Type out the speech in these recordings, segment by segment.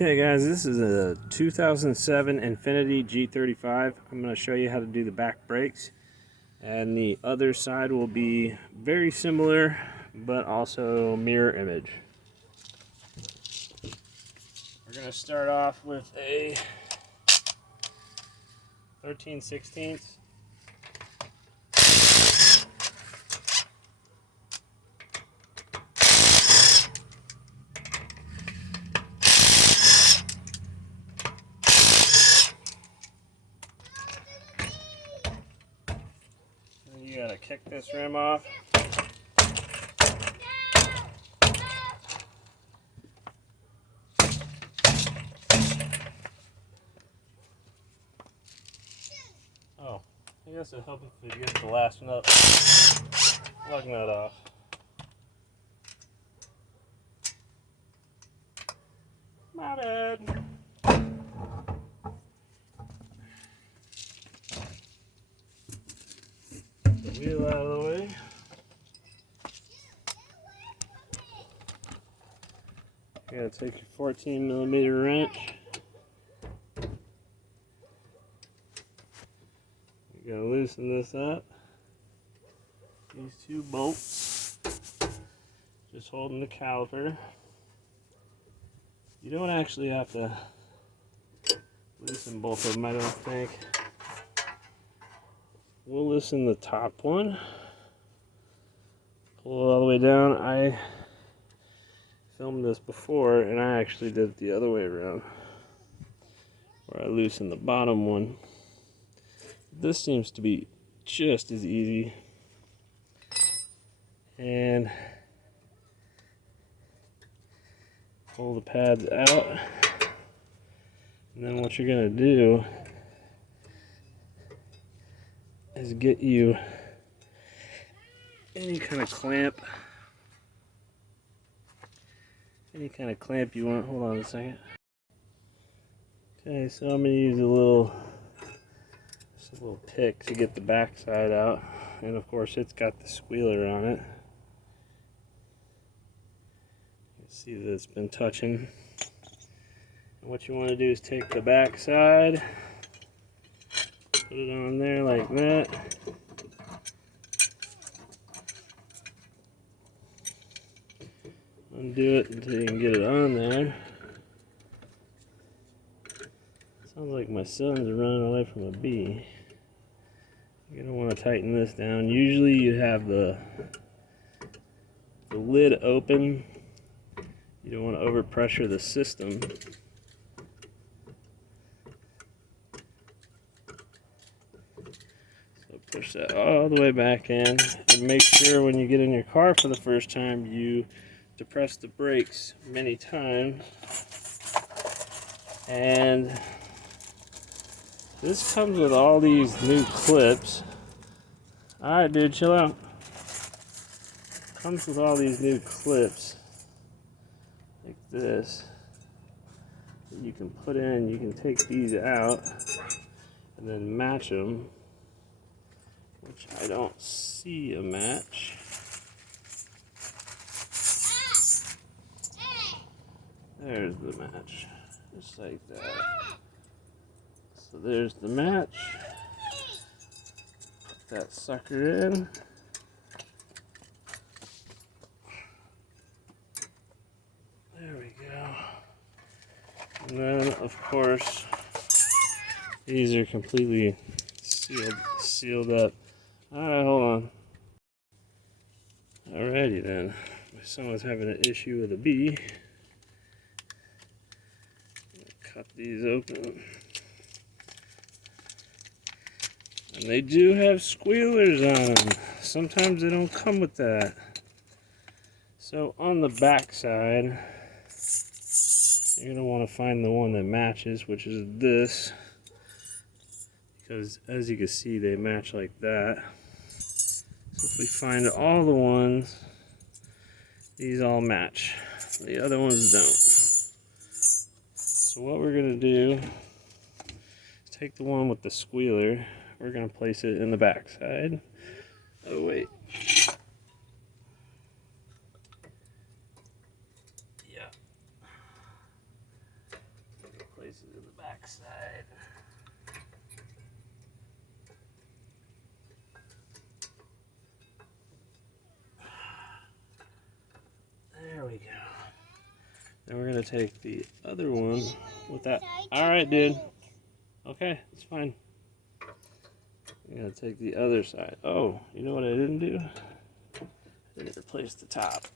Okay guys, this is a 2007 Infinity G35. I'm going to show you how to do the back brakes, and the other side will be very similar but also mirror image. We're going to start off with a 13/16. You gotta kick this rim off. Oh, I guess it'll help if you get the last one up. Lug nut off. My bad. The wheel out of the way. You gotta take your 14mm wrench. You gotta loosen this up. These two bolts, just holding the caliper. You don't actually have to loosen both of them, I don't think. We'll loosen the top one. Pull it all the way down. I filmed this before and I actually did it the other way around, where I loosened the bottom one. This seems to be just as easy. And pull the pads out. And then what you're gonna do is get you any kind of clamp you want. Hold on a second. Okay, so I'm gonna use a little pick to get the back side out, and of course it's got the squealer on it. You can see that it's been touching. And what you want to do is take the back side, put it on there like that. Undo it until you can get it on there. Sounds like my son's running away from a bee. You're going to want to tighten this down. Usually you have the lid open. You don't want to overpressure the system. So push that all the way back in, and make sure when you get in your car for the first time you depress the brakes many times. And this comes with all these new clips. Alright dude, chill out. Comes with all these new clips like this that you can put in. You can take these out and then match them, which I don't see a match. There's the match, just like that. So there's the match. Put that sucker in. There we go. And then, of course, these are completely sealed up. Alright, hold on. Alrighty then. My son was having an issue with a bee. Cut these open. And they do have squealers on them. Sometimes they don't come with that. So on the back side, you're going to want to find the one that matches, which is this. Because as you can see, they match like that. So if we find all the ones, these all match. The other ones don't. So what we're going to do is take the one with the squealer. We're going to place it in the back side. Oh wait. Yeah. pieces of the back side. There we go. Then we're gonna take the other one with that. All right, dude. Okay, it's fine. I'm gonna take the other side. Oh, you know what I didn't do? I didn't replace the top.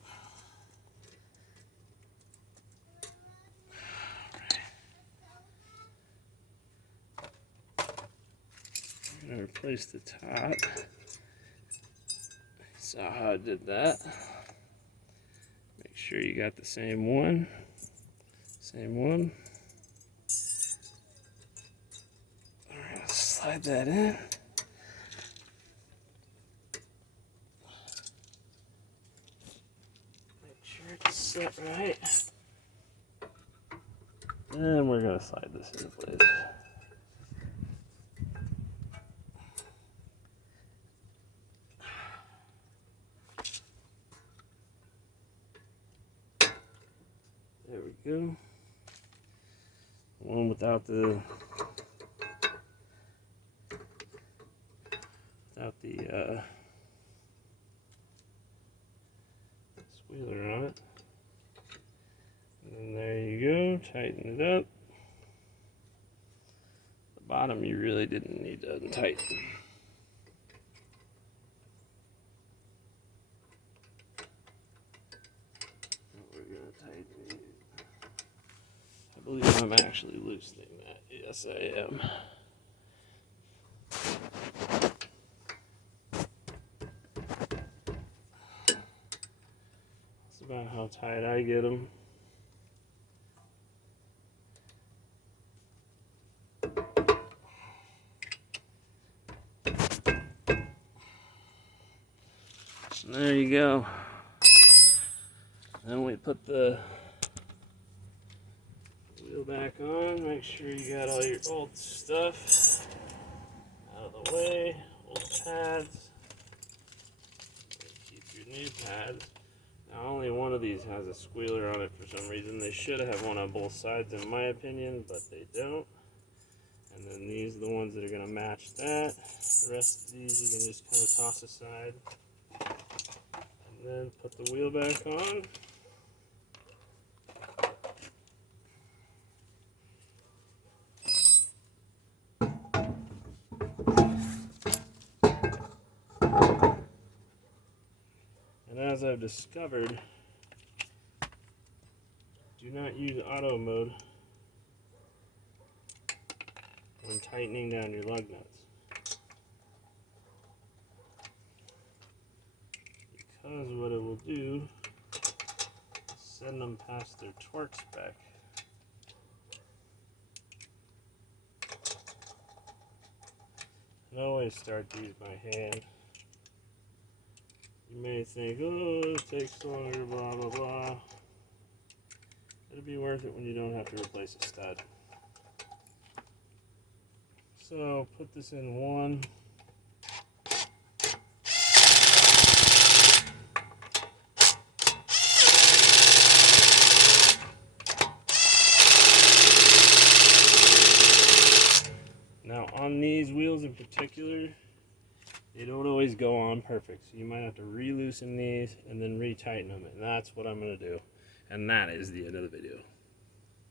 I'm gonna replace the top. Saw how I did that. Make sure you got the same one. Same one. Alright, let's slide that in. Make sure it's set right. And we're gonna slide this into place. There we go. One without the squealer on it. And there you go. Tighten it up. The bottom you really didn't need to tighten. We're gonna tighten it. I believe I'm actually loosening that. Yes, I am. That's about how tight I get them. And there you go. Then we put the wheel back on. Make sure you got all your old stuff out of the way. Old pads. Keep your new pads. Now only one of these has a squealer on it for some reason. They should have one on both sides in my opinion, but they don't. And then these are the ones that are going to match that. The rest of these you can just kind of toss aside. And then put the wheel back on. And as I've discovered, do not use auto mode when tightening down your lug nuts. Because what it will do is send them past their torque spec. I always start these by hand. You may think, oh, it takes longer, blah, blah, blah. It'll be worth it when you don't have to replace a stud. So put this in one. Now on these wheels in particular, they don't always go on perfect. So you might have to re-loosen these and then re-tighten them. And that's what I'm going to do. And that is the end of the video.